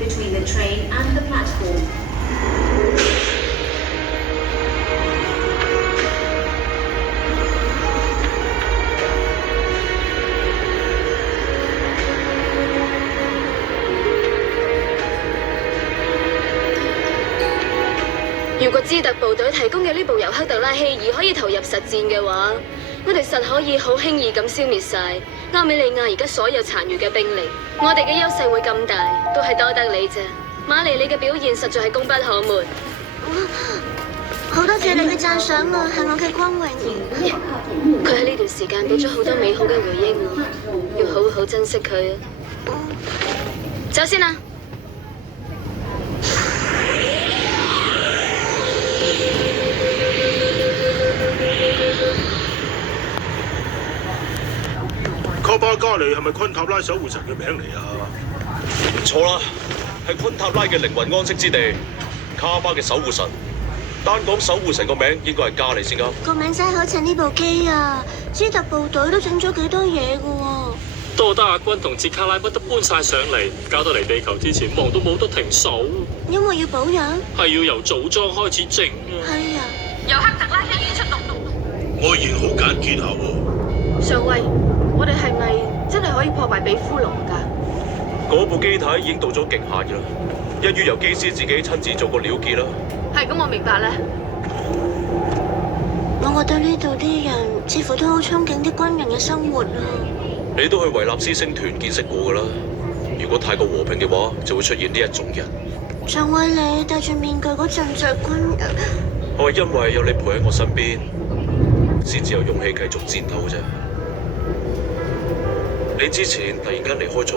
between the train and the platform. 如果茲特部隊提供嘅呢部由克特拉希爾可以投入實戰嘅話，我哋實可以好輕易咁消滅晒亞美利亞而家所有殘餘嘅兵力。我哋嘅優勢會咁大，都係多得你啫。馬尼，你嘅表現實在係功不可沒。好多謝你嘅讚賞啊，係我嘅光榮。佢喺呢段時間俾咗好多美好嘅回憶我，要好好珍惜佢啊。走先啦。卡巴加利係咪昆塔拉守護神嘅名嚟啊？唔錯啦，係昆塔拉嘅靈魂安息之地，卡巴嘅守護神。單講守護神個名應該係加利先啱。個名真係好襯呢部機啊！茲特部隊都整咗幾多嘢㗎喎。多得阿君同捷卡拉乜都搬晒上嚟，搞到嚟地球之前忙到冇得停手。因為要保養。係要由組裝開始整啊。係啊。由克特拉希爾出動。外形好簡潔下喎。上尉，我哋係咪真係可以破壞比夫龍㗎？嗰部機體已經到咗極限㗎啦，一於由機師自己親自做個了結啦。係咁，我明白啦。我覺得呢度啲人似乎都好憧憬啲軍人嘅生活啊。你都去維納斯星團見識過㗎啦。如果太過和平嘅話，就會出現呢一種人。上尉，你戴住面具嗰陣着軍人。我係因為有你陪喺我身邊，先至有勇氣繼續戰鬥嘅啫。你之前突然間離開咗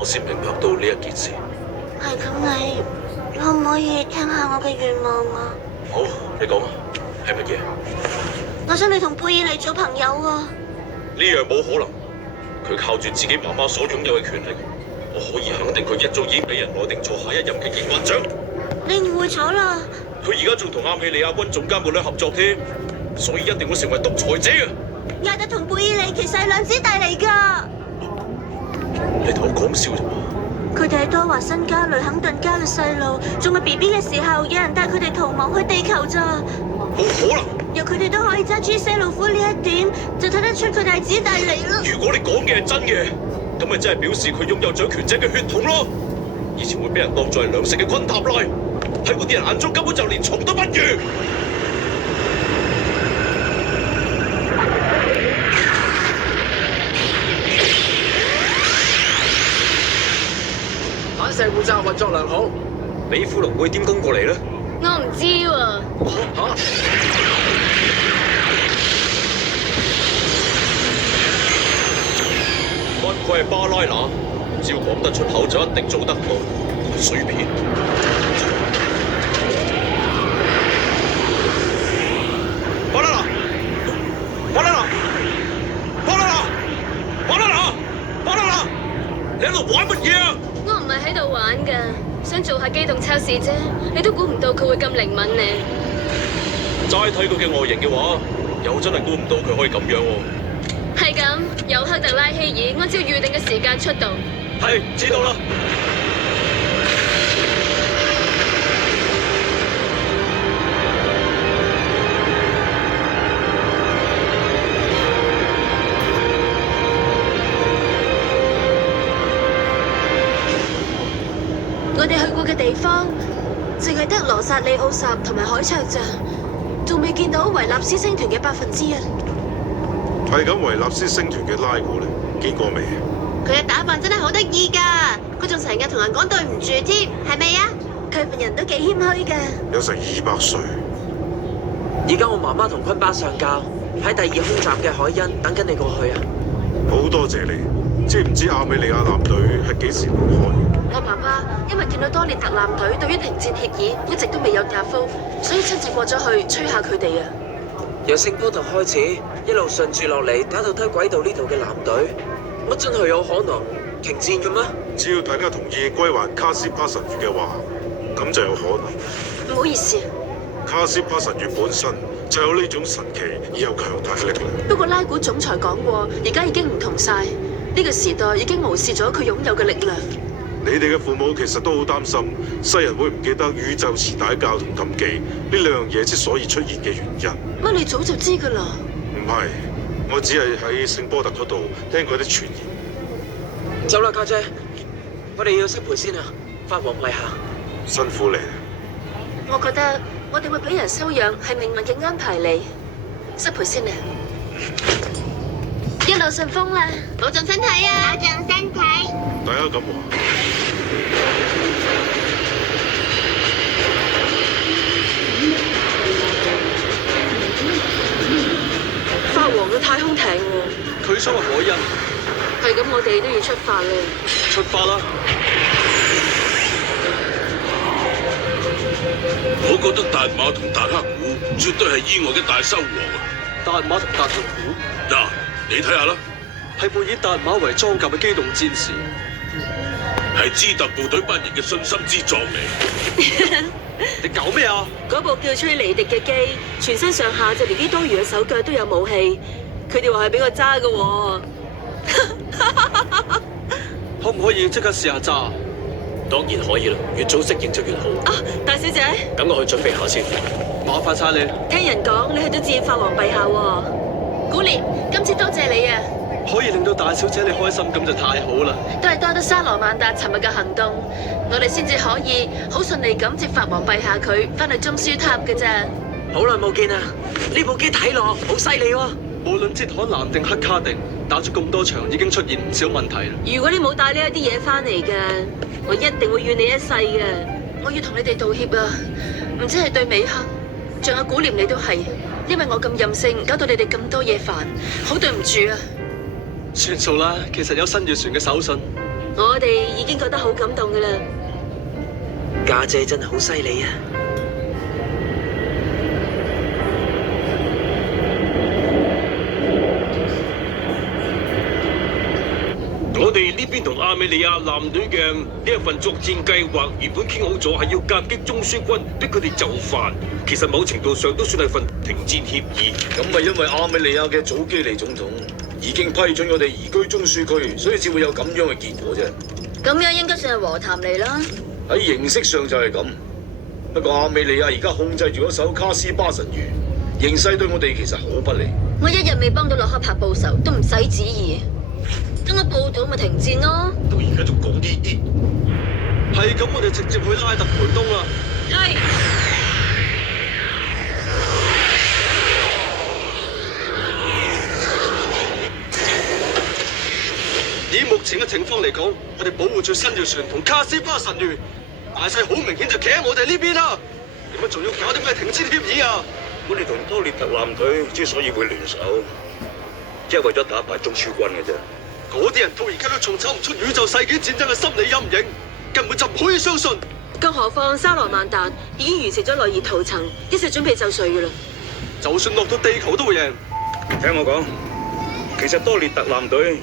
我先明白到呢一件事。係咁，你可唔可以聽下我嘅願望啊？好，你講啊，係乜嘢？我想你同貝爾尼做朋友啊。呢樣冇可能，佢靠住自己媽媽所擁有嘅權力，我可以肯定佢一早已經俾人內定做下一任嘅營運長。你誤會咗啦。佢而家仲同亞美利亞軍總監部女合作添，所以一定會成為獨裁者啊！亞特同貝爾尼其實係兩姊弟嚟㗎。你同我講笑啫嘛？佢哋喺多華新加雷肯頓家嘅細路，仲係 BB 嘅時候，有人帶佢哋逃亡去地球咋。冇可能！由佢哋都可以揸 G 西路夫呢一點，就睇得出佢哋係姊弟嚟啦。如果你講嘅係真嘅，咁咪真係表示佢擁有掌權者嘅血統咯。以前會俾人當作係糧食嘅昆塔拉，喺嗰啲人眼中根本就連蟲都不如。反射護罩運作良好，比夫龍會點攻過嚟呢？我唔知喎。問佢係巴拉那，只要講得出口就一定做得到，碎片。巴拉那，巴拉那，巴拉那，巴拉那，巴拉那，你喺度玩乜嘢啊？我唔係喺度玩㗎，想做下機動測試啫。你都估唔到佢會咁靈敏呢。齋睇佢嘅外形嘅話，又真係估唔到佢可以咁樣喎。係咁，由克特拉希爾按照預定嘅時間出動。係，知道啦。我哋去過嘅地方，淨係得羅薩里奧什同埋海卓咋，仲未見到維納斯星團嘅1%。係咁，維納斯星團嘅拉古咧，見過未？佢嘅打扮真係好得意㗎，佢仲成日同人講對唔住添，係咪啊？佢份人都幾謙虛㗎。有成200歲。而家我媽媽同昆巴上校喺第2空站嘅海恩等緊你過去啊！好多謝你。知唔知亞美利亞艦隊係幾時離開？我爸爸因為見到多列特艦隊對於停戰協議一直都未有答覆，所以親自過咗去催下佢哋啊。由聖波特開始，一路順住落嚟打到低軌道呢度嘅艦隊，乜真係有可能停戰嘅咩？只要大家同意歸還卡斯帕神月嘅話，咁就有可能。唔好意思，卡斯帕神月本身就有呢種神奇而又強大嘅力量。不過拉古總裁講過，而家已經唔同晒，呢個時代已經無視咗佢擁有嘅力量。你哋嘅父母其實都好擔心世人會唔記得宇宙臍帶教同禁忌呢兩樣嘢之所以出現嘅原因。乜你早就知㗎啦？唔係，我只係喺聖波特嗰度聽過啲傳言。走啦，家姐，我哋要失陪先啊！法王陛下，辛苦你。我覺得我哋會俾人收養係命運嘅安排嚟。失陪先啊！一路順風啦，保重身體啊！保重身體。大家咁話。法王嘅太空艇喎，佢想話海恩，係咁，我哋都要出發啦。出發啦！我覺得達馬同達克古絕對係意外嘅大收穫啊！達馬同達克古嗱，你睇下啦，係會以達馬為裝甲嘅機動戰士，係支特部隊班人嘅信心之作嚟。你搞咩啊？嗰部叫崔尼迪嘅機，全身上下就連啲多餘嘅手腳都有武器。佢哋話係俾我揸㗎喎。可唔可以即刻試下揸？當然可以啦，越早適應就越好。啊，大小姐，等我去準備下先。麻煩晒你。聽人講你去咗見法王陛下喎。古烈，今次多謝你啊！可以令到大小姐你開心咁就太好啦。都係多得沙羅曼達尋日嘅行動，我哋先至可以好順利咁接法王陛下佢翻去中樞塔嘅啫。好耐冇見啊！呢部機睇落好犀利喎。無論捷海蘭定黑卡定，打咗咁多場已經出現唔少問題啦。如果你冇帶呢一啲嘢翻嚟嘅，我一定會怨你一世嘅。我要同你哋道歉啊！唔知係對美克，仲有古廉你都係，因為我咁任性，搞到你哋咁多嘢煩，好對唔住啊！算數啦，其實有新月船嘅手信，我哋已經覺得好感動噶啦。家姐真係好犀利啊！我哋呢邊同亞美利亞艦隊嘅呢一份作戰計劃，原本傾好咗係要夾擊中樞軍，逼佢哋就範。其實某程度上都算係份停戰協議。咁咪因為亞美利亞嘅祖基尼總統已經批准我哋移居中樞區，所以先會有咁樣嘅結果啫。咁樣應該算係和談嚟啦。喺形式上就係咁，不過亞美利亞而家控制住嗰艘卡斯巴神魚，形勢對我哋其實好不利。我一日未幫到洛克柏報仇，都唔使旨意。等我報到咪停戰咯。到而家仲講呢啲，係咁我哋直接去拉特培東啦。係。以目前嘅情況嚟講，我哋保護住新月船同卡斯巴神魚，大勢好明顯就企喺我哋呢邊啦。點解仲要搞啲咩停戰協議啊？我哋同多列特艦隊之所以會聯手，即係為咗打敗中樞軍嘅啫。嗰啲人到而家都仲走唔出宇宙世紀戰爭嘅心理陰影，根本就唔可以相信。更何況沙羅曼達已經完成咗內熱塗層，一切準備就緒噶啦。就算落到地球都會贏。聽我講，其實多列特艦隊